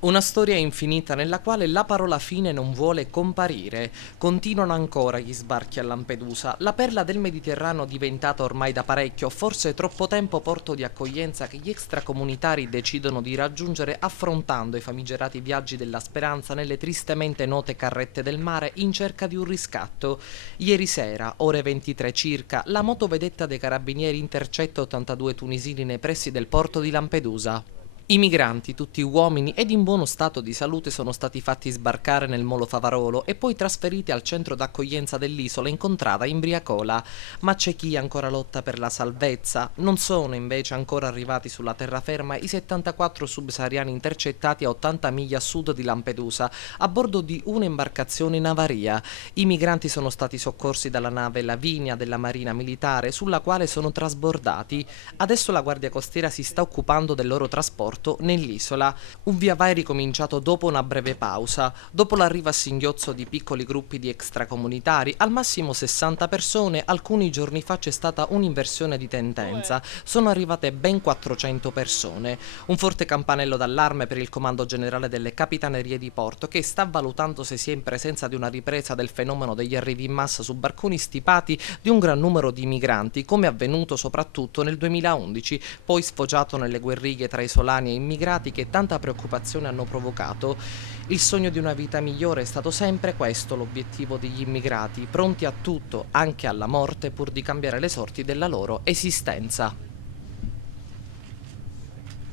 Una storia infinita nella quale la parola fine non vuole comparire. Continuano ancora gli sbarchi a Lampedusa, la perla del Mediterraneo diventata ormai da parecchio, forse troppo tempo porto di accoglienza che gli extracomunitari decidono di raggiungere affrontando i famigerati viaggi della speranza nelle tristemente note carrette del mare in cerca di un riscatto. Ieri sera, ore 23 circa, la motovedetta dei carabinieri intercetta 82 tunisini nei pressi del porto di Lampedusa. I migranti, tutti uomini ed in buono stato di salute, sono stati fatti sbarcare nel molo Favarolo e poi trasferiti al centro d'accoglienza dell'isola incontrata in Briacola. Ma c'è chi ancora lotta per la salvezza. Non sono invece ancora arrivati sulla terraferma i 74 subsahariani intercettati a 80 miglia a sud di Lampedusa, a bordo di un'imbarcazione in avaria. I migranti sono stati soccorsi dalla nave Lavinia della Marina Militare, sulla quale sono trasbordati. Adesso la Guardia Costiera si sta occupando del loro trasporto nell'isola. Un via vai ricominciato dopo una breve pausa, dopo l'arrivo a singhiozzo di piccoli gruppi di extracomunitari, al massimo 60 persone. Alcuni giorni fa c'è stata un'inversione di tendenza, sono arrivate ben 400 persone. Un forte campanello d'allarme per il Comando Generale delle Capitanerie di Porto, che sta valutando se sia in presenza di una ripresa del fenomeno degli arrivi in massa su barconi stipati di un gran numero di migranti, come avvenuto soprattutto nel 2011, poi sfociato nelle guerriglie tra isolani e immigrati che tanta preoccupazione hanno provocato. Il sogno di una vita migliore è stato sempre questo l'obiettivo degli immigrati, pronti a tutto, anche alla morte, pur di cambiare le sorti della loro esistenza.